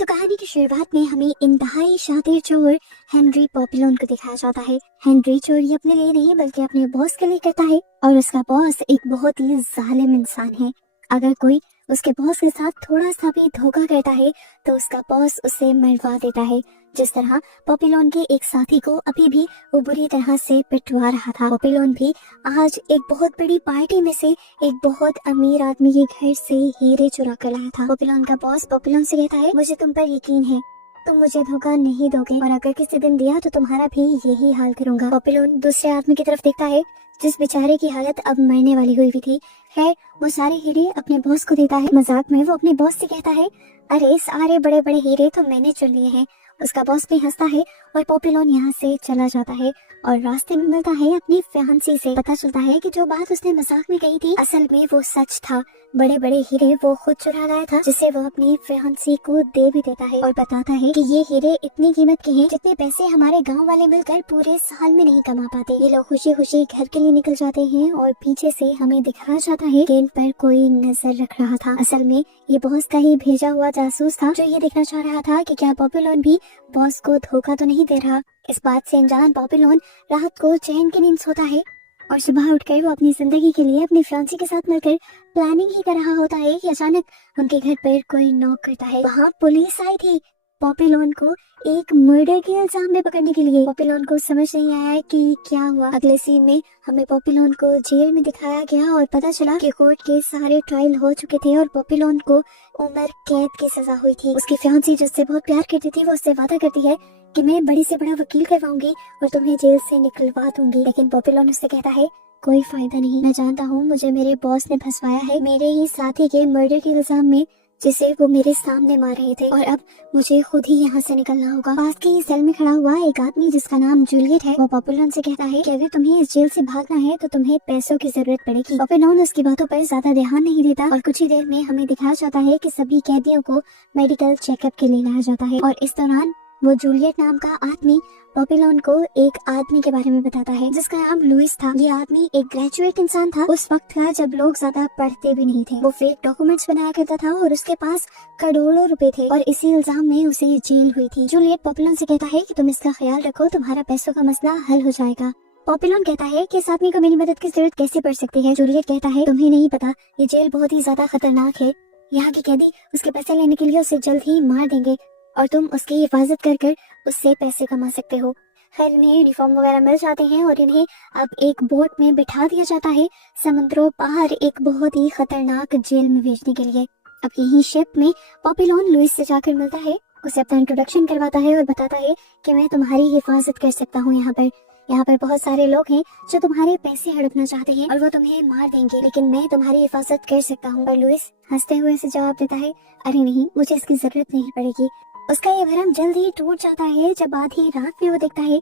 तो कहानी की शुरुआत में हमें इंतहाई शातिर चोर हेनरी पॉपुलोन को दिखाया जाता है। हेनरी चोरी अपने लिए नहीं बल्कि अपने बॉस के लिए करता है और उसका बॉस एक बहुत ही जालिम इंसान है। अगर कोई उसके बॉस के साथ थोड़ा सा भी धोखा करता है तो उसका बॉस उसे मरवा देता है। जिस तरह पॉपुलोन के एक साथी को अभी भी वो बुरी तरह से पिटवा रहा था, पॉपुलोन भी आज एक बहुत बड़ी पार्टी में से एक बहुत अमीर आदमी के घर से हीरे चुरा कर लाया था। पॉपुलोन का बॉस पॉपुलोन से कहता है, मुझे तुम पर यकीन है, तुम मुझे धोखा नहीं दोगे और अगर किसी दिन दिया तो तुम्हारा भी यही हाल करूंगा। पॉपुलोन दूसरे आदमी की तरफ देखता है जिस बेचारे की हालत अब मरने वाली हुई थी। खैर वो सारे हीरे अपने बॉस को देता है। मजाक में वो अपने बॉस से कहता है, अरे सारे बड़े बड़े हीरे तो मैंने चुन लिए हैं। उसका बॉस भी हंसता है और पॉपुलोन यहाँ से चला जाता है और रास्ते में मिलता है अपनी फियांसी से। पता चलता है कि जो बात उसने मजाक में कही थी असल में वो सच था। बड़े बड़े हीरे वो खुद चुरा लाया था जिसे वो अपनी फियांसी को दे भी देता है और बताता है कि ये हीरे इतनी कीमत के हैं जितने पैसे हमारे गांव वाले मिलकर पूरे साल में नहीं कमा पाते। ये लोग खुशी खुशी घर के लिए निकल जाते हैं और पीछे से हमें दिखाया जाता है कि इन पर कोई नजर रख रहा था। असल में ये बॉस का ही भेजा हुआ जासूस था जो ये देखना चाह रहा था कि क्या पॉपुलोन भी बॉस को धोखा तो नहीं दे रहा। इस बात से अनजान पॉपुलोन रात को चैन की नींद सोता है और सुबह उठकर वो अपनी जिंदगी के लिए अपनी फियांसी के साथ मिलकर प्लानिंग ही कर रहा होता है कि अचानक उनके घर पर कोई नॉक करता है। वहाँ पुलिस आई थी पॉपुलोन को एक मर्डर के इल्जाम में पकड़ने के लिए। पॉपुलोन को समझ नहीं आया कि क्या हुआ। अगले सीन में हमें पॉपुलोन को जेल में दिखाया गया और पता चला कि कोर्ट के सारे ट्रायल हो चुके थे और पॉपुलोन को उम्र कैद की सजा हुई थी। उसकी फियांसी जिससे बहुत प्यार करती थी वो उससे वादा करती है कि मैं बड़ी से बड़ा वकील करवाऊंगी और तुम्हें जेल से निकलवा दूंगी। लेकिन पॉपुलोन उससे कहता है, कोई फायदा नहीं, मैं जानता हूँ मुझे मेरे बॉस ने फंसवाया है मेरे ही साथी के मर्डर के इल्जाम में जिसे वो मेरे सामने मार रहे थे और अब मुझे खुद ही यहाँ से निकलना होगा। पास के ही सेल में खड़ा हुआ एक आदमी जिसका नाम जूलियट है वो पॉपुलोन से कहता है कि अगर तुम्हें इस जेल से भागना है तो तुम्हें पैसों की जरूरत पड़ेगी। पॉपुलोन उसकी बातों पर ज्यादा ध्यान नहीं देता और कुछ ही देर में हमें दिखाया जाता है कि सभी कैदियों को मेडिकल चेकअप के लिए लाया जाता है और इस दौरान वो जूलियट नाम का आदमी पॉपुलोन को एक आदमी के बारे में बताता है जिसका नाम लुइस था। ये आदमी एक ग्रेजुएट इंसान था उस वक्त का जब लोग ज्यादा पढ़ते भी नहीं थे। वो फेक डॉक्यूमेंट्स बनाया करता था और उसके पास करोड़ों रुपए थे और इसी इल्जाम में उसे जेल हुई थी। जूलियट पॉपुलोन से कहता है कि तुम इसका ख्याल रखो, तुम्हारा पैसों का मसला हल हो जाएगा। पॉपुलोन कहता है कि इस आदमी को मेरी मदद की जरूरत कैसे पड़ सकती है। जूलियट कहता है, तुम्हें नहीं पता ये जेल बहुत ही ज्यादा खतरनाक है। यहाँ के कैदी उसके पैसे लेने के लिए उसे जल्द ही मार देंगे और तुम उसकी हिफाजत कर कर उससे पैसे कमा सकते हो। खैर इन्हें यूनिफॉर्म वगैरह मिल जाते हैं और इन्हें अब एक बोट में बिठा दिया जाता है समुद्रों पार एक बहुत ही खतरनाक जेल में भेजने के लिए। अब यही शिप में पॉपुलोन लुइस से जाकर मिलता है, उसे अपना इंट्रोडक्शन करवाता है और बताता है कि मैं तुम्हारी हिफाजत कर सकता हूँ। यहाँ पर बहुत सारे लोग हैं जो तुम्हारे पैसे हड़पना चाहते हैं और वो तुम्हें मार देंगे, लेकिन मैं तुम्हारी हिफाजत कर सकता हूँ। और लुइस हंसते हुए इसे जवाब देता है, अरे नहीं, मुझे इसकी जरूरत नहीं पड़ेगी। उसका ये भ्रम जल्द ही टूट जाता है जब आधी रात में वो देखता है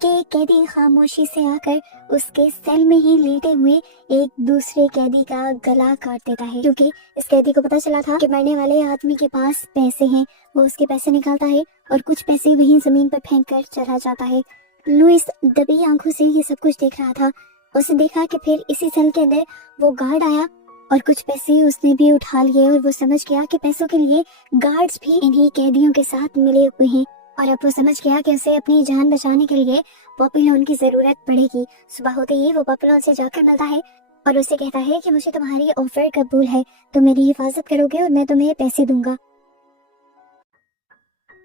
कि कैदी खामोशी से आकर उसके सेल में ही लेटे हुए एक दूसरे कैदी का गला काट देता है क्योंकि इस कैदी को पता चला था कि मरने वाले आदमी के पास पैसे हैं। वो उसके पैसे निकालता है और कुछ पैसे वहीं जमीन पर फेंक कर चला जाता है। लुइस दबी आंखों से ये सब कुछ देख रहा था। उसने देखा कि फिर इसी सेल के अंदर वो गार्ड आया और कुछ पैसे उसने भी उठा लिए और वो समझ गया कि पैसों के लिए गार्ड्स भी इन्हीं कैदियों के साथ मिले हुए हैं और अब वो समझ गया कि उसे अपनी जान बचाने के लिए पॉपुलोन की जरूरत पड़ेगी। सुबह होते ही वो पॉपुलोन से जाकर मिलता है और उसे कहता है कि मुझे तुम्हारी ऑफर कबूल है, तुम मेरी हिफाजत करोगे और मैं तुम्हें पैसे दूंगा।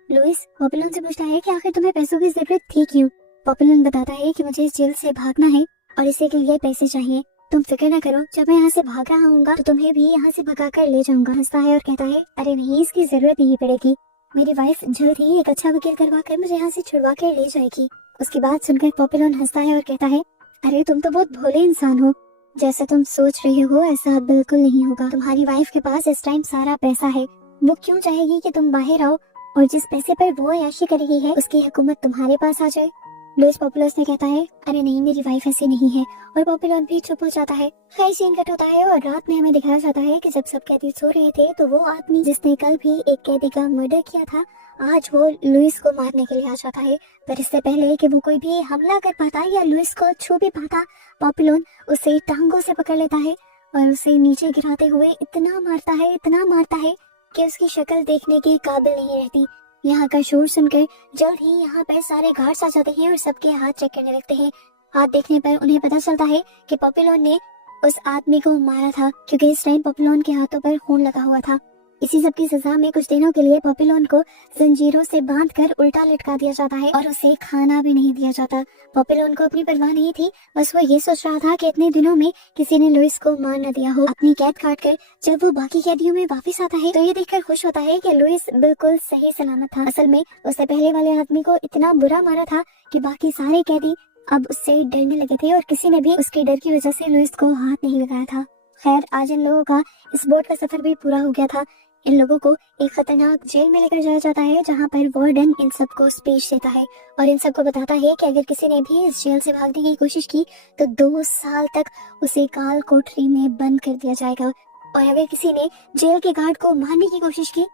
लुइस पॉपुलोन से पूछता है कि आखिर तुम्हें पैसों की जरूरत थी क्यों। पॉपुलोन बताता है कि मुझे इस जेल से भागना है और इसी के लिए पैसे चाहिए। तुम फिक्र न करो, जब मैं यहाँ से भाग रहा हूँ तो तुम्हें भी यहाँ से भगा कर ले जाऊंगा। हंसता है और कहता है, अरे नहीं, इसकी जरूरत नहीं पड़ेगी, मेरी वाइफ जल्द ही एक अच्छा वकील करवा कर मुझे यहाँ से छुड़वा कर ले जाएगी। उसकी बात सुनकर पॉपुलोन हंसता है और कहता है, अरे तुम तो बहुत भोले इंसान हो, जैसा तुम सोच रहे हो ऐसा बिल्कुल नहीं होगा। तुम्हारी वाइफ के पास इस टाइम सारा पैसा है, वो क्यों चाहेगी कि तुम बाहर आओ और जिस पैसे पर वो ऐशी कर रही है उसकी हुकूमत तुम्हारे पास आ जाए। लुइस पॉपुलस ने कहता है, अरे नहीं, मेरी वाइफ ऐसी नहीं है और पॉपुलोन भी चुप हो जाता है। खैर सीन कट होता है और रात में हमें दिखाया जाता है कि जब सब कैदी सो रहे थे तो वो आदमी जिसने कल भी एक कैदी का मर्डर किया था आज वो लुइस को मारने के लिए आ जाता है। पर इससे पहले कि वो कोई भी हमला कर पाता या लुइस को छू भी पाता, पॉपुलोन उसे टांगों से पकड़ लेता है और उसे नीचे गिराते हुए इतना मारता है कि उसकी शक्ल देखने के काबिल नहीं रहती। यहाँ का शोर सुनकर जल्द ही यहाँ पर सारे गार्ड्स आ जाते हैं और सबके हाथ चेक करने लगते हैं। हाथ देखने पर उन्हें पता चलता है कि पॉपीलोन ने उस आदमी को मारा था, क्योंकि इस टाइम पॉपीलोन के हाथों पर खून लगा हुआ था। इसी सब की सजा में कुछ दिनों के लिए पॉपीलोन को जंजीरों से बांधकर उल्टा लटका दिया जाता है और उसे खाना भी नहीं दिया जाता। पॉपीलोन को अपनी परवाह नहीं थी, बस वो ये सोच रहा था कि इतने दिनों में किसी ने लुइस को मार न दिया हो। अपनी कैद काट कर जब वो बाकी कैदियों में वापस आता है तो ये देखकर खुश होता है कि लुइस बिल्कुल सही सलामत था। असल में उसने पहले वाले आदमी को इतना बुरा मारा था कि बाकी सारे कैदी अब उससे डरने लगे थे और किसी ने भी उसके डर की वजह से लुइस को हाथ नहीं लगाया था। खैर, आज इन लोगों का इस बोट का सफर भी पूरा हो गया था। इन लोगों को एक खतरनाक जेल में लेकर जाया जाता है, जहाँ पर वार्डन इन सबको स्पीच देता है और इन सबको बताता है कि अगर किसी ने भी इस जेल से भागने की कोशिश की तो 2 साल तक उसे काल कोठरी में बंद कर दिया जाएगा, और अगर किसी ने जेल के गार्ड को मारने की कोशिश की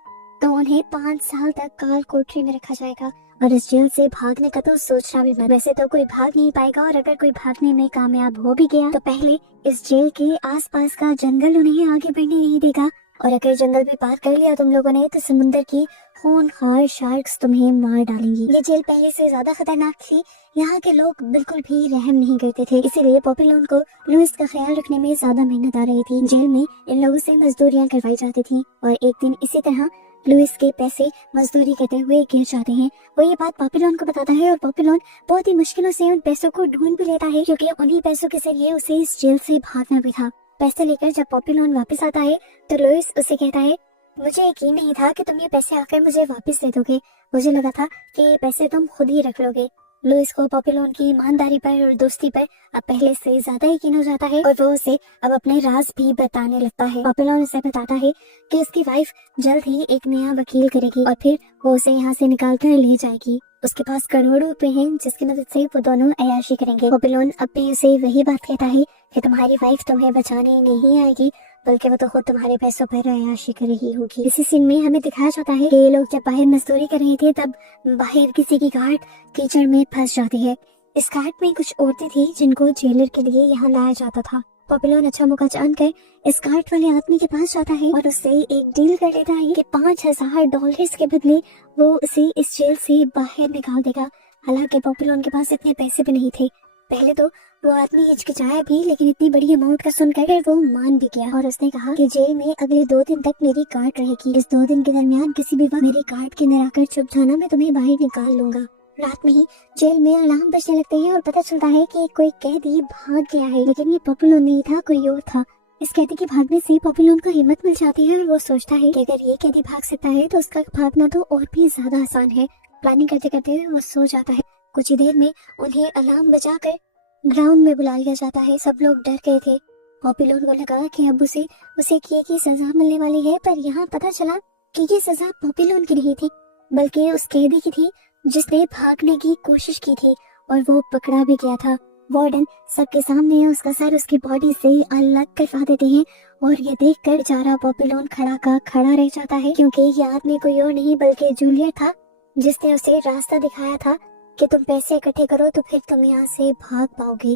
तो उन्हें 5 साल तक काल कोठरी में रखा जाएगा। और इस जेल से भागने का तो सोचना भी मत। वैसे तो कोई भाग नहीं पाएगा, और अगर कोई भागने में कामयाब हो भी गया तो पहले इस जेल के आसपास का जंगल उन्हें आगे बढ़ने नहीं देगा, और अगर जंगल भी पार कर लिया तुम लोगों ने तो समुद्र की खूंखार शार्क्स तुम्हें मार डालेंगी। ये जेल पहले से ज्यादा खतरनाक थी। यहाँ के लोग बिल्कुल भी रहम नहीं करते थे, इसीलिए पॉपीलोन को लुइस का ख्याल रखने में ज्यादा मेहनत आ रही थी। जेल में इन लोगों से मजदूरियां करवाई जाती थी, और एक दिन इसी तरह लुइस के पैसे मजदूरी करते हुए गिर जाते हैं। वो ये बात पॉपीलोन को बताता है और पॉपीलोन बहुत ही मुश्किलों से उन पैसों को ढूंढ भी लेता है, क्योंकि उन्हीं पैसों के जरिए उसे इस जेल से भागना भी था। पैसे लेकर जब पॉपीलोन वापस आता है तो लुइस उसे कहता है, मुझे यकीन नहीं था कि तुम ये पैसे आकर मुझे वापस दे दोगे। मुझे लगा था कि ये पैसे तुम खुद ही रख लोगे। लुइस को पॉपीलोन की ईमानदारी पर और दोस्ती पर अब पहले से ज्यादा यकीन हो जाता है, और वो उसे अब अपने राज भी बताने लगता है। पॉपीलोन उसे बताता है कि उसकी वाइफ जल्द ही एक नया वकील करेगी और फिर वो उसे यहाँ से निकाल कर ले जाएगी। उसके पास करोड़ों रुपए हैं जिसकी मदद से वो दोनों अय्याशी करेंगे। पॉपीलोन अब भी उसे वही बात कहता है कि तुम्हारी वाइफ तुम्हें बचाने नहीं आएगी, बल्कि वो तो खुद तुम्हारे पैसों पर अय्याशी कर रही होगी। इसी सीन में हमें दिखाया जाता है कि ये लोग जब बाहर मजदूरी कर रहे थे तब बाहर किसी की गार्ड कीचड़ में फंस जाती है। इस गार्ड में कुछ औरतें थी जिनको जेलर के लिए यहाँ लाया जाता था। पॉपीलोन अच्छा मौका जानकर इस गार्ड वाले आदमी के पास जाता है और उससे एक डील कर लेता है कि $5000 के बदले वो उसे इस जेल से बाहर निकाल देगा। हालांकि पॉपीलोन के पास इतने पैसे भी नहीं थे। पहले तो वो आदमी हिचकिचाया भी, लेकिन इतनी बड़ी अमाउंट का सुनकर वो मान भी गया और उसने कहा कि जेल में अगले 2 दिन तक मेरी गार्ड रहेगी। इस 2 दिन के दरमियान किसी भी वक्त मेरी गार्ड के अंदर आकर छुप जाना, मैं तुम्हें बाहर निकाल लूंगा। रात में ही जेल में अलार्म बजने लगते हैं और पता चलता है कि कोई कैदी भाग गया है, लेकिन ये पॉपीलोन नहीं था, कोई और था। इस कैदी के भागने से पॉपीलोन को हिम्मत मिल जाती है और वो सोचता है कि अगर ये कैदी भाग सकता है तो उसका भागना तो और भी ज्यादा आसान है। प्लानिंग करते करते वो सो जाता है। कुछ ही देर में उन्हें अलार्म बजाकर ग्राउंड में बुला लिया जाता है। सब लोग डर गए थे। पॉपीलोन को लगा कि अब उसे किए की सजा मिलने वाली है, पर यहाँ पता चला कि ये सजा पॉपीलोन की नहीं थी, बल्कि उस कैदी की थी जिसने भागने की कोशिश की थी और वो पकड़ा भी गया था। वार्डन सबके सामने उसका सर उसकी बॉडी से अलग करवा देते हैं और ये देखकर बेचारा पॉपीलोन खड़ा का खड़ा रह जाता है, क्योंकि ये आदमी कोई और नहीं बल्कि जूलियट था, जिसने उसे रास्ता दिखाया था कि तुम पैसे इकट्ठे करो तो फिर तुम यहाँ से भाग पाओगे।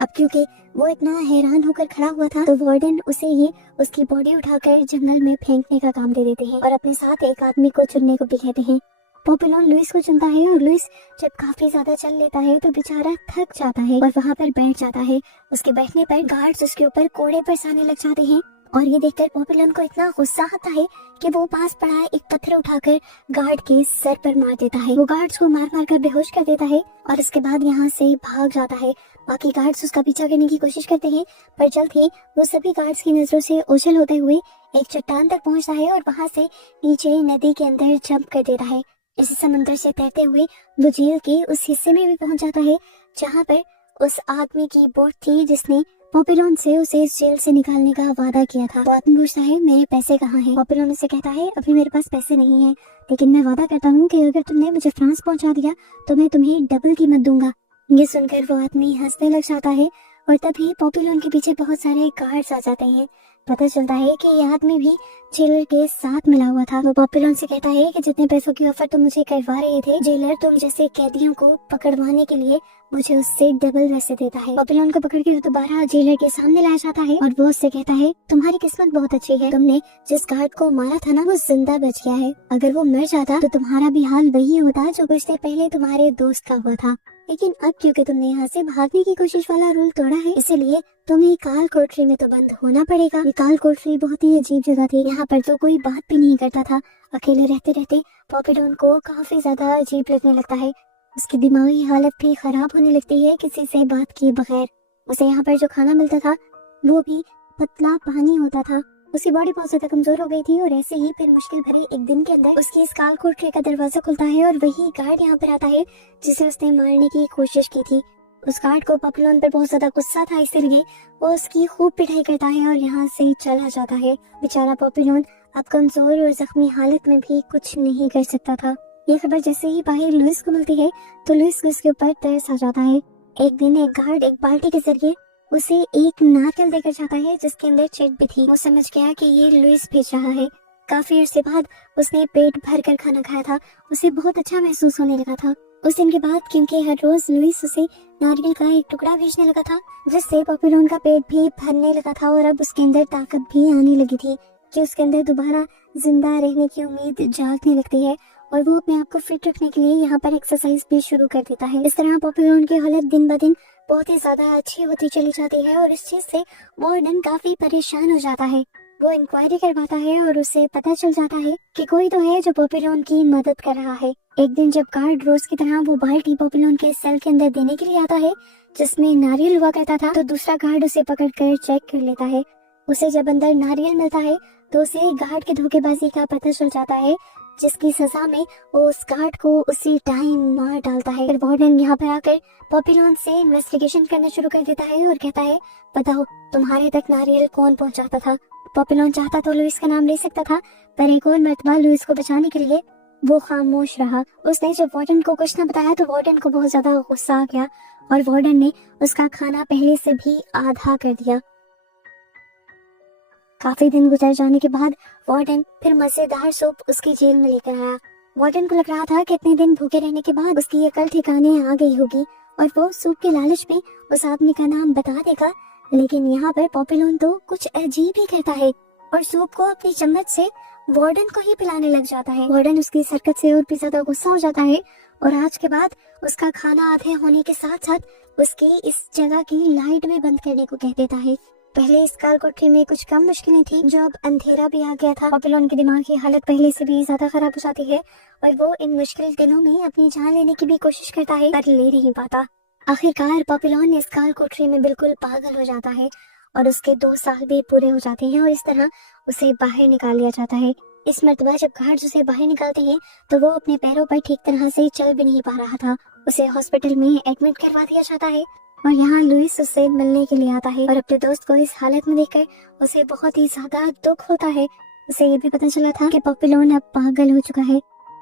अब क्योंकि वो इतना हैरान होकर खड़ा हुआ था तो वार्डन उसे ही उसकी बॉडी उठाकर जंगल में फेंकने का काम दे देते हैं और अपने साथ एक आदमी को चुनने को भी कहते हैं। पॉपीलोन लुइस को चुनता है और लुइस जब काफी ज्यादा चल लेता है तो बेचारा थक जाता है और वहाँ पर बैठ जाता है। उसके बैठने पर गार्ड्स उसके ऊपर कोड़े बरसाने लग जाते हैं और ये देखकर पॉपीलोन को इतना गुस्सा आता है कि वो पास पड़ा एक पत्थर उठाकर गार्ड के सर पर मार देता है। वो गार्ड्स को मार मार कर बेहोश कर देता है और उसके बाद यहाँ से भाग जाता है। बाकी गार्ड्स उसका पीछा करने की कोशिश करते हैं, पर जल्द ही वो सभी गार्ड्स की नजरों से ओझल होते हुए एक चट्टान तक पहुंचता है और वहाँ से नीचे नदी के अंदर जंप कर देता है। इसी समंदर से तैरते हुए वो जेल के उस हिस्से में भी पहुंच जाता है जहाँ पर उस आदमी की बोट थी जिसने पॉपीलोन से उसे इस जेल से निकालने का वादा किया था। वो आदमी पूछता है मेरे पैसे कहाँ हैं? पॉपीलोन उसे कहता है अभी मेरे पास पैसे नहीं है, लेकिन मैं वादा करता हूँ कि अगर तुमने मुझे फ्रांस पहुँचा दिया तो मैं तुम्हें डबल कीमत दूंगा। ये सुनकर वो आदमी हंसने लग जाता है और तभी पॉपीलोन के पीछे बहुत सारे गार्ड्स आ जाते हैं। पता चलता है कि ये आदमी भी जेलर के साथ मिला हुआ था। वो पॉपुलर से कहता है कि जितने पैसों की ऑफर तुम मुझे करवा रहे थे, जेलर तुम जैसे कैदियों को पकड़वाने के लिए मुझे उससे डबल पैसे देता है। पॉपुलर को पकड़ के दोबारा जेलर के सामने लाया जाता है और वो उससे कहता है तुम्हारी किस्मत बहुत अच्छी है, तुमने जिस गार्ड को मारा था ना वो जिंदा बच गया है। अगर वो मर जाता तो तुम्हारा भी हाल वही होता जो कुछ देर पहले तुम्हारे दोस्त का हुआ था। लेकिन अब क्योंकि तुमने यहाँ से भागने की कोशिश वाला रूल तोड़ा है, इसलिए तुम्हें काल कोठरी में तो बंद होना पड़ेगा। ये काल कोठरी बहुत ही अजीब जगह थी, यहाँ पर तो कोई बात भी नहीं करता था। अकेले रहते रहते पॉपीडॉन को काफी ज्यादा अजीब लगने लगता है। उसकी दिमागी हालत भी खराब होने लगती है किसी से बात किए बगैर। उसे यहाँ पर जो खाना मिलता था वो भी पतला पानी होता था। उसकी बॉडी बहुत ज्यादा कमजोर हो गई थी और ऐसे ही फिर मुश्किल भरे एक दिन के अंदर उसकी इस काल कोठरी का दरवाजा खुलता है और वही गार्ड यहाँ पर आता है जिसे उसने मारने की कोशिश की थी। उस गार्ड को पॉपुलर पर बहुत ज्यादा गुस्सा था, इसलिए वो उसकी खूब पिटाई करता है और यहाँ से चला जाता है। बेचारा पॉपुलर अब कमजोर और जख्मी हालत में भी कुछ नहीं कर सकता था। ये खबर जैसे ही बाहर लुइस को मिलती है तो लुइस को इसके ऊपर तरस आ जाता है। एक दिन एक गार्ड एक बाल्टी के जरिए उसे एक नारियल देकर जाता है जिसके अंदर चिट भी थी। वो समझ गया कि ये लुइस भेज रहा है। काफी अरसे बाद उसने पेट भर कर खाना खाया था, उसे बहुत अच्छा महसूस होने लगा था। उस दिन के बाद क्योंकि हर रोज लुइस उसे नारियल का एक टुकड़ा भेजने लगा था, जिससे पॉपुलर का पेट भी भरने लगा था और अब उसके अंदर ताकत भी आने लगी थी कि उसके अंदर दोबारा जिंदा रहने की उम्मीद जागने लगती है और वो अपने आप को फिट रखने के लिए यहाँ पर एक्सरसाइज भी शुरू कर देता है। इस तरह पॉपुलर की हालत दिन ब दिन बहुत ही ज्यादा अच्छी होती चली जाती है और इस चीज से वार्डन काफी परेशान हो जाता है। वो इंक्वायरी करवाता है और उसे पता चल जाता है कि कोई तो है जो पॉपुलर की मदद कर रहा है। एक दिन जब गार्ड रोज की तरह वो बाल्टी पॉपुलर के सेल के अंदर देने के लिए आता है जिसमें नारियल हुआ करता था, तो दूसरा गार्ड उसे पकड़ कर चेक कर लेता है। उसे जब अंदर नारियल मिलता है तो उसे गार्ड की धोखेबाजी का पता चल जाता है, जिसकी सजा में वो उस गार्ड को उसी टाइम मार डालता है। फिर वार्डन यहाँ पर आकर पॉपुलर से इन्वेस्टिगेशन करना शुरू कर देता है और कहता है बताओ तुम्हारे तक नारियल कौन पहुँचाता था। पॉपुलर चाहता तो लुइस का नाम ले सकता था, पर एक और मर्तबा लुइस को बचाने के लिए वो खामोश रहा। उसने जब वार्डन को कुछ न बताया तो वार्डन को बहुत ज्यादा गुस्सा आ गया और वार्डन ने उसका खाना पहले से भी आधा कर दिया। काफी दिन गुजर जाने के बाद वार्डन फिर मजेदार सूप उसकी जेल में लेकर आया। वार्डन को लग रहा था कि इतने दिन भूखे रहने के बाद उसकी अकल ठिकाने आ गई होगी और वो सूप के लालच में उस आदमी का नाम बता देगा, लेकिन यहाँ पर पॉपुलर तो कुछ अजीब ही करता है और सूप को अपनी चम्मच से वार्डन को ही पिलाने लग जाता है। वार्डन उसकी इस हरकत से और भी ज्यादा गुस्सा हो जाता है और आज के बाद उसका खाना आधे होने के साथ साथ उसकी इस जगह की लाइट में बंद करने को कह देता है। पहले इस काल कोठरी में कुछ कम मुश्किलें थी, जो अब अंधेरा भी आ गया था। पॉपुलर की दिमाग की हालत पहले से भी ज्यादा खराब हो जाती है और वो इन मुश्किल दिनों में अपनी जान लेने की भी कोशिश करता है पर ले नहीं पाता। आखिरकार पॉपुलर इस काल कोठरी में बिल्कुल पागल हो जाता है और उसके 2 साल भी पूरे हो जाते हैं और इस तरह उसे बाहर निकाल लिया जाता है। इस मर्तबा जब गार्ड उसे बाहर निकालते हैं तो वो अपने पैरों पर ठीक तरह से चल भी नहीं पा रहा था। उसे हॉस्पिटल में एडमिट करवा दिया जाता है और यहाँ लुइस उससे मिलने के लिए आता है और अपने दोस्त को इस हालत में देखकर उसे बहुत ही ज्यादा दुख होता है। उसे ये भी पता चला था कि पॉपुलर अब पागल हो चुका है।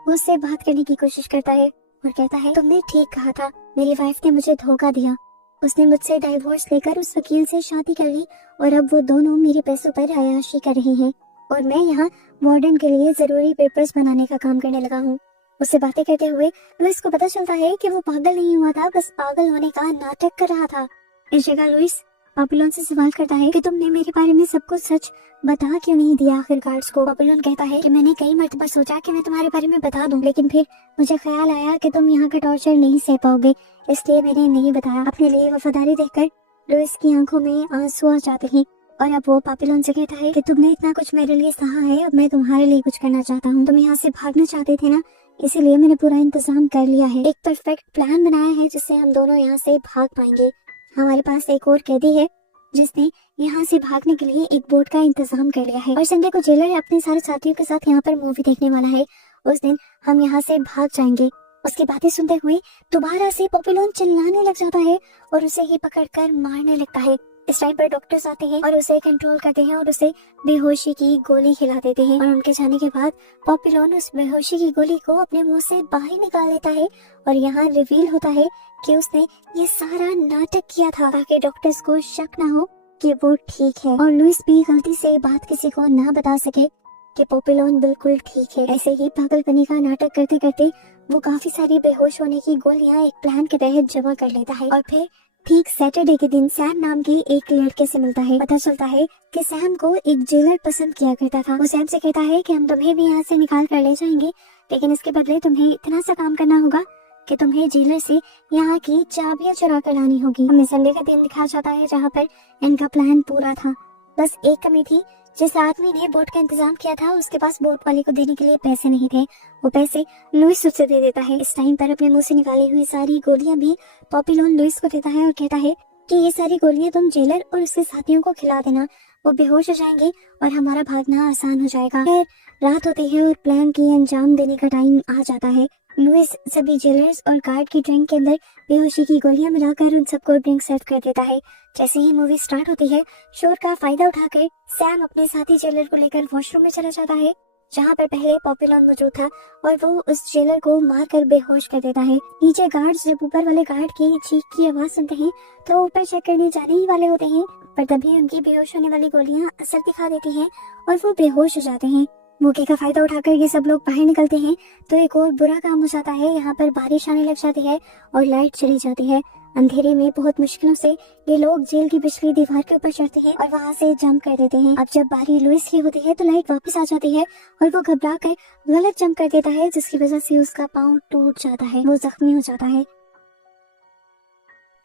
वो उससे बात करने की कोशिश करता है और कहता है तुमने ठीक कहा था, मेरी वाइफ ने मुझे धोखा दिया। उसने मुझसे डाइवोर्स लेकर उस वकील से शादी कर ली और अब वो दोनों मेरे पैसों पर अय्याशी कर रहे हैं और मैं यहाँ वार्डन के लिए जरूरी पेपर्स बनाने का काम करने लगा हूँ। उससे बातें करते हुए लुइस को पता चलता है कि वो पागल नहीं हुआ था, बस पागल होने का नाटक कर रहा था। इस जगह लुइस पॉपुलर से सवाल करता है कि तुमने मेरे बारे में सब कुछ सच बता क्यों नहीं दिया आखिर गार्ड्स को। पॉपुलर कहता है कि मैंने कई मर्तबा सोचा कि मैं तुम्हारे बारे में बता दूं, लेकिन फिर मुझे ख्याल आया कि तुम यहाँ का टॉर्चर नहीं सह पाओगे, इसलिए मैंने नहीं बताया। अपने लिए वफादारी देखकर लुइस की आंखों में आंसू आ जाते हैं और अब वो पॉपुलर से कहता है कि तुमने इतना कुछ मेरे लिए सहा है, अब मैं तुम्हारे लिए कुछ करना चाहता हूँ। तुम यहाँ से भागना चाहते थे ना, इसीलिए मैंने पूरा इंतजाम कर लिया है। एक परफेक्ट प्लान बनाया है जिससे हम दोनों यहाँ से भाग पाएंगे। हमारे पास एक और कैदी है जिसने यहाँ से भागने के लिए एक बोट का इंतजाम कर लिया है और संडे को जेलर अपने सारे साथियों के साथ यहाँ पर मूवी देखने वाला है। उस दिन हम यहाँ से भाग जाएंगे। उसकी बातें सुनते हुए दोबारा से पॉपुलर चिल्लाने लग जाता है और उसे ही पकड़कर मारने लगता है। इस टाइम पर डॉक्टर्स आते हैं और उसे कंट्रोल करते हैं और उसे बेहोशी की गोली खिला देते हैं और उनके जाने के बाद पॉपुलर उस बेहोशी की गोली को अपने मुंह से बाहर निकाल लेता है और यहाँ रिवील होता है कि उसने ये सारा नाटक किया था ताकि डॉक्टर्स को शक ना हो कि वो ठीक है और लुइस भी गलती से ये बात किसी को ना बता सके कि पॉपुलॉन बिल्कुल ठीक है। ऐसे ही पागलपनी का नाटक करते करते वो काफी सारी बेहोश होने की गोलियां एक प्लान के तहत जमा कर लेता है और फिर ठीक सैटरडे के दिन सैम नाम के एक लड़के से मिलता है। पता चलता है कि सैम को एक जेलर पसंद किया करता था। वो सैम से कहता है कि हम तुम्हें भी यहाँ से निकाल कर ले जाएंगे, लेकिन इसके बदले तुम्हें इतना सा काम करना होगा कि तुम्हें जेलर से यहाँ की चाबियां चुरा कर लानी होगी। हमें संडे का दिन दिखाया जाता है जहाँ पर इनका प्लान पूरा था। बस एक कमी थी, जिस आदमी ने बोट का इंतजाम किया था उसके पास बोट वाले को देने के लिए पैसे नहीं थे। वो पैसे लुइस उससे दे देता है। इस टाइम पर अपने मुंह से निकाली हुई सारी गोलियां भी पॉपुलॉन लुइस को देता है और कहता है कि ये सारी गोलियां तुम जेलर और उसके साथियों को खिला देना, वो बेहोश हो जाएंगे और हमारा भागना आसान हो जाएगा। फिर रात होती है और प्लान की अंजाम देने का टाइम आ जाता है। लुइस सभी जेलर्स और गार्ड की ड्रिंक के अंदर बेहोशी की गोलियां मिलाकर उन सबको ड्रिंक सर्व कर देता है। जैसे ही मूवी स्टार्ट होती है, शोर का फायदा उठाकर सैम अपने साथी जेलर को लेकर वॉशरूम में चला जाता है, जहाँ पर पहले पॉपुलॉन मौजूद था, और वो उस जेलर को मारकर बेहोश कर देता है। नीचे गार्ड्स जब ऊपर वाले गार्ड की चीख की आवाज सुनते हैं तो ऊपर चेक करने जाने ही वाले होते हैं, पर तभी उनकी बेहोश होने वाली गोलियां असर दिखा देती हैं और वो बेहोश हो जाते हैं। मौके का फायदा उठाकर ये सब लोग बाहर निकलते हैं तो एक और बुरा काम हो जाता है। यहाँ पर बारिश आने लग जाती है और लाइट चली जाती है। अंधेरे में बहुत मुश्किलों से ये लोग जेल की पिछली दीवार के ऊपर चढ़ते हैं और वहाँ से जंप कर देते हैं। अब जब बारी लुइस की होती है तो लाइट वापस आ जाती है और वो घबरा कर गलत जंप कर देता है, जिसकी वजह से उसका पाँव टूट जाता है, वो जख्मी हो जाता है।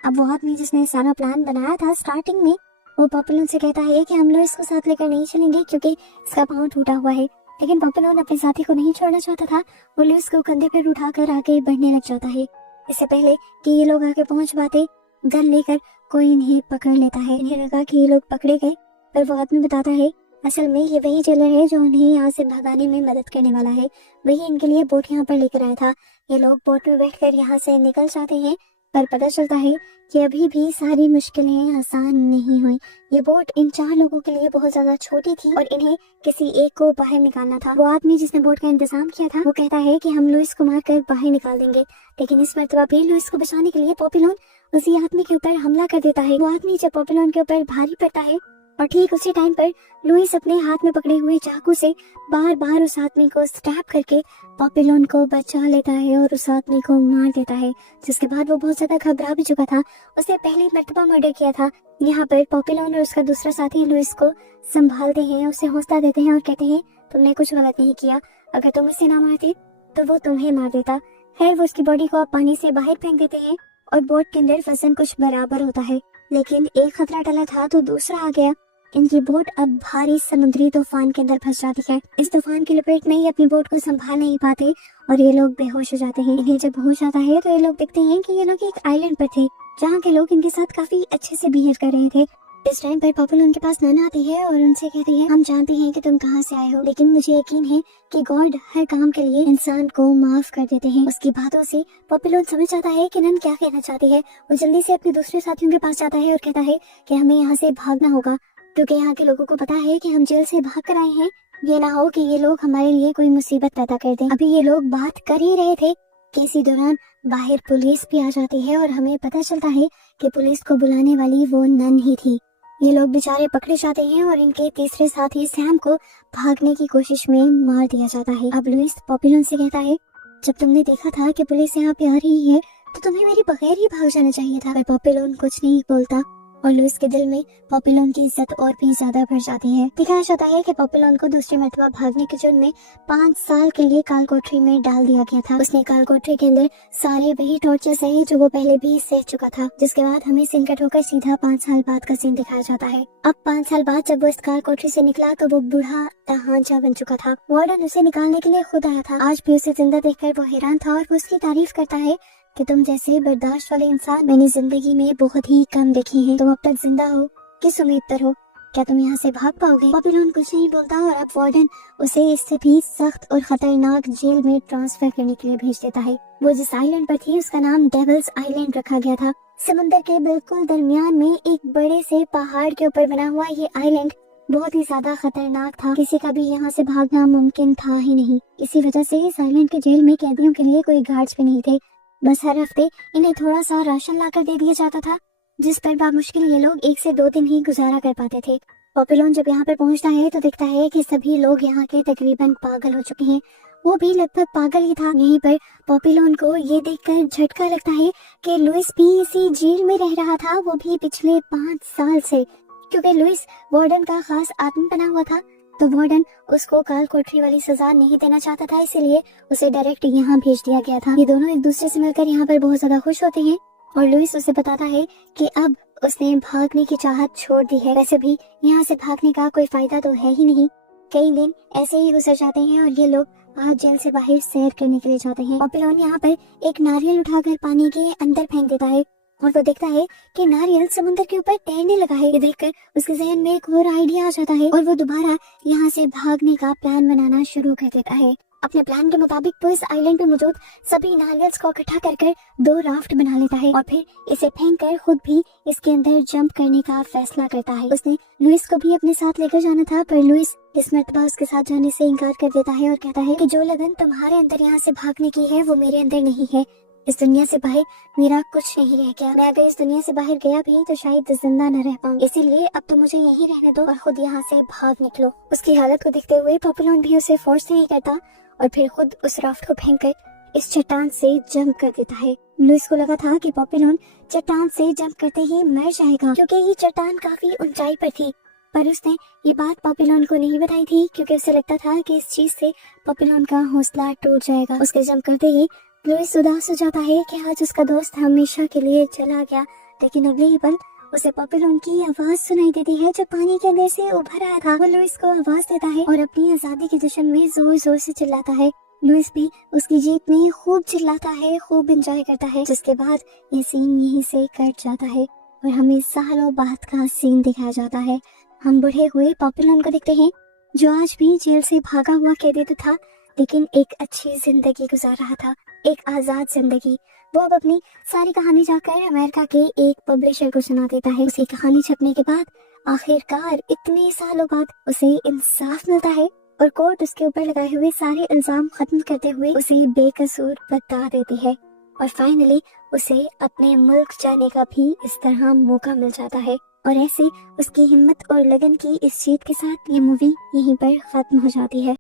अब वो आदमी जिसने सारा प्लान बनाया था स्टार्टिंग में, वो पॉपुलॉन से कहता है कि हम लुइस को साथ लेकर नहीं चलेंगे क्योंकि इसका पाँव टूटा हुआ है। लेकिन पॉपुलॉन अपने साथी को नहीं छोड़ना चाहता था और लुइस को कंधे पर उठाकर आगे बढ़ने लग जाता है। इससे पहले कि ये लोग आगे पहुंच पाते, गन लेकर कोई इन्हें पकड़ लेता है। इन्हें लगा कि ये लोग पकड़े गए, पर वो आदमी बताता है असल में ये वही जेलर है जो उन्हें यहाँ से भगाने में मदद करने वाला है। वही इनके लिए बोट यहाँ पर लेकर आया था। ये लोग बोट में बैठकर यहाँ से निकल जाते हैं, पर पता चलता है कि अभी भी सारी मुश्किलें आसान नहीं हुई। ये बोट इन 4 लोगों के लिए बहुत ज्यादा छोटी थी और इन्हें किसी एक को बाहर निकालना था। वो आदमी जिसने बोट का इंतजाम किया था वो कहता है कि हम लुइस को मारकर बाहर निकाल देंगे, लेकिन इस मर्तबा भी लुइस को बचाने के लिए पॉपुलॉन उसी आदमी के ऊपर हमला कर देता है। वो आदमी जब पॉपुलॉन के ऊपर भारी पड़ता है और ठीक उसी टाइम पर लुइस अपने हाथ में पकड़े हुए चाकू से बार बार उस आदमी को स्टैब करके पॉपुलॉन को बचा लेता है और उस आदमी को मार देता है, जिसके बाद वो बहुत ज्यादा घबरा भी चुका था। उसने पहली मर्तबा मर्डर किया था। यहाँ पर पॉपुलॉन और उसका दूसरा साथी लुइस को संभालते हैं, उसे हौसला देते हैं और कहते हैं तुमने कुछ गलत नहीं किया, अगर तुम इसे ना मारती तो वो तुम्हें मार देता। खैर वो उसकी बॉडी को पानी से बाहर फेंक देते हैं और बोट के अंदर वजन कुछ बराबर होता है, लेकिन एक खतरा टला था तो दूसरा आ गया। इनकी बोट अब भारी समुद्री तूफान के अंदर फंस जाती है। इस तूफान की लपेट में ही अपनी बोट को संभाल नहीं पाते और ये लोग बेहोश हो जाते हैं। इन्हें जब होश आता है तो ये लोग देखते हैं कि ये लोग एक आइलैंड पर थे जहाँ के लोग इनके साथ काफी अच्छे से बिहेव कर रहे थे। इस टाइम पर पॉपुलॉन उनके पास नाना आती है और उनसे कहती है हम जानते हैं कि तुम कहाँ से आए हो, लेकिन मुझे यकीन है कि गॉड हर काम के लिए इंसान को माफ कर देते हैं। उसकी बातों से पॉपुलॉन समझ जाता है कि नन क्या कहना चाहती है। वो जल्दी से अपने दूसरे साथियों के पास जाता है और कहता है कि हमें यहाँ से भागना होगा, क्योंकि यहाँ के लोगों को पता है कि हम जेल से भाग कर आए हैं। ये ना हो कि ये लोग हमारे लिए कोई मुसीबत पैदा कर दें। अभी ये लोग बात कर ही रहे थे कि इसी दौरान बाहर पुलिस भी आ जाती है और हमें पता चलता है कि पुलिस को बुलाने वाली वो नन ही थी। ये लोग बेचारे पकड़े जाते हैं और इनके तीसरे साथी सैम को भागने की कोशिश में मार दिया जाता है। अब लुइस पॉपुलॉन से कहता है जब तुमने देखा था कि पुलिस यहाँ पे आ रही है तो तुम्हें मेरे बगैर ही भाग जाना चाहिए था। पर पॉपुलॉन कुछ नहीं बोलता और लुइस के दिल में पॉपुलॉन की इज्जत और भी ज्यादा बढ़ जाती है। दिखाया जाता है कि पॉपुलॉन को दूसरी मर्तबा भागने के जुर्म में 5 साल के लिए काल कोठरी में डाल दिया गया था। उसने काल कोठरी के अंदर सारे वही टॉर्चर सहे जो वो पहले भी सह चुका था, जिसके बाद हमें सीन कट होकर सीधा 5 साल बाद का सीन दिखाया जाता है। अब 5 साल बाद जब वो इस काल कोठरी से निकला तो वो बूढ़ा तहांचा बन चुका था। वार्डन उसे निकालने के लिए खुद आया था। आज भी उसे जिंदा देखकर वो हैरान था और वो उसकी तारीफ करता है कि तुम जैसे बर्दाश्त वाले इंसान मैंने जिंदगी में बहुत ही कम देखे हैं। तुम अब तक जिंदा हो, किस उम्मीद पर हो? क्या तुम यहाँ से भाग पाओगे? पॉपुलॉन कुछ नहीं बोलता और अब वार्डन उसे इससे भी सख्त और खतरनाक जेल में ट्रांसफर करने के लिए भेज देता है। वो जिस आइलैंड पर थी उसका नाम डेविल्स आइलैंड रखा गया था। समुद्र के बिल्कुल दरमियान में एक बड़े से पहाड़ के ऊपर बना हुआ ये आइलैंड बहुत ही ज्यादा खतरनाक था। किसी का भी यहाँ से भागना मुमकिन था ही नहीं। इसी वजह से इस आइलैंड के जेल में कैदियों के लिए कोई गार्ड्स भी नहीं थे। बस हर हफ्ते इन्हें थोड़ा सा राशन लाकर दे दिया जाता था, जिस पर बामुश्किल ये लोग 1 से 2 दिन ही गुजारा कर पाते थे। पॉपुलॉन जब यहाँ पर पहुंचता है तो दिखता है कि सभी लोग यहाँ के तकरीबन पागल हो चुके हैं। वो भी लगभग पागल ही था। यहीं पर पॉपुलॉन को ये देखकर झटका लगता है कि लुइस भी इसी जेल में रह रहा था, वो भी पिछले 5 साल से, क्योंकि लुइस वार्डन का खास आदमी बना हुआ था। तो वार्डन उसको काल कोठरी वाली सजा नहीं देना चाहता था, इसीलिए उसे डायरेक्ट यहाँ भेज दिया गया था। ये दोनों एक दूसरे से मिलकर यहाँ पर बहुत ज्यादा खुश होते हैं और लुइस उसे बताता है कि अब उसने भागने की चाहत छोड़ दी है। वैसे भी यहाँ से भागने का कोई फायदा तो है ही नहीं। कई दिन ऐसे ही गुजर जाते हैं और ये लोग आज जेल से बाहर सैर करने के लिए जाते हैं। पॉपुलॉन यहाँ पर एक नारियल उठाकर पानी के अंदर फेंक देता है और वो देखता है कि नारियल समुद्र के ऊपर तैरने लगा है। ये देखकर उसके जहन में एक और आइडिया आ जाता है और वो दोबारा यहाँ से भागने का प्लान बनाना शुरू कर देता है। अपने प्लान के मुताबिक वो इस आइलैंड पे मौजूद सभी नारियल्स को इकट्ठा कर 2 राफ्ट बना लेता है और फिर इसे फेंककर खुद भी इसके अंदर जंप करने का फैसला करता है। उसने लुइस को भी अपने साथ लेकर जाना था, पर लुइस इस मर्तबा उसके साथ जाने से इनकार कर देता है और कहता है कि जो लगन तुम्हारे अंदर यहाँ से भागने की है वो मेरे अंदर नहीं है। इस दुनिया से बाहर मेरा कुछ नहीं रह गया। मैं अगर इस दुनिया से बाहर गया भी तो शायद जिंदा न रह पाऊं, इसीलिए अब तो मुझे यहीं रहने दो और खुद यहाँ से भाग निकलो। उसकी हालत को देखते हुए पॉपुलॉन भी उसे फोर्स नहीं करता और फिर खुद उस राफ्ट को फेंककर इस चट्टान से जंप कर देता है। लुइस को लगा था कि पॉपुलॉन चट्टान से जंप करते ही मर जाएगा, क्योंकि ये चट्टान काफी ऊंचाई पर थी। पर उसने ये बात पॉपुलॉन को नहीं बताई थी, क्योंकि उसे लगता था कि इस चीज से पॉपुलॉन का हौसला टूट जाएगा। उसके जंप करते ही लुइस उदास हो जाता है कि आज उसका दोस्त हमेशा के लिए चला गया। लेकिन अगले ही पल उसे पॉपुलॉन की आवाज सुनाई देती है जो पानी के अंदर से उभर आया था। वो लुइस को आवाज देता है और अपनी आजादी के जश्न में जोर जोर से चिल्लाता है। लुइस भी उसकी जीत में खूब चिल्लाता है, खूब एंजॉय करता है। जिसके बाद ये सीन यहीं से कट जाता है और हमें सालों बाद का सीन दिखाया जाता है। हम बूढ़े हुए पॉपुलॉन को देखते हैं जो आज भी जेल से भागा हुआ कैदी तो था, लेकिन एक अच्छी जिंदगी गुजार रहा था, एक आजाद जिंदगी। वो अब अपनी सारी कहानी जाकर अमेरिका के एक पब्लिशर को सुना देता है। उसी कहानी छपने के बाद आखिरकार इतने सालों बाद उसे इंसाफ मिलता है और कोर्ट उसके ऊपर लगाए हुए सारे इल्जाम खत्म करते हुए उसे बेकसूर बता देती है और फाइनली उसे अपने मुल्क जाने का भी इस तरह मौका मिल जाता है। और ऐसे उसकी हिम्मत और लगन की इस जीत के साथ ये मूवी यहीं पर खत्म हो जाती है।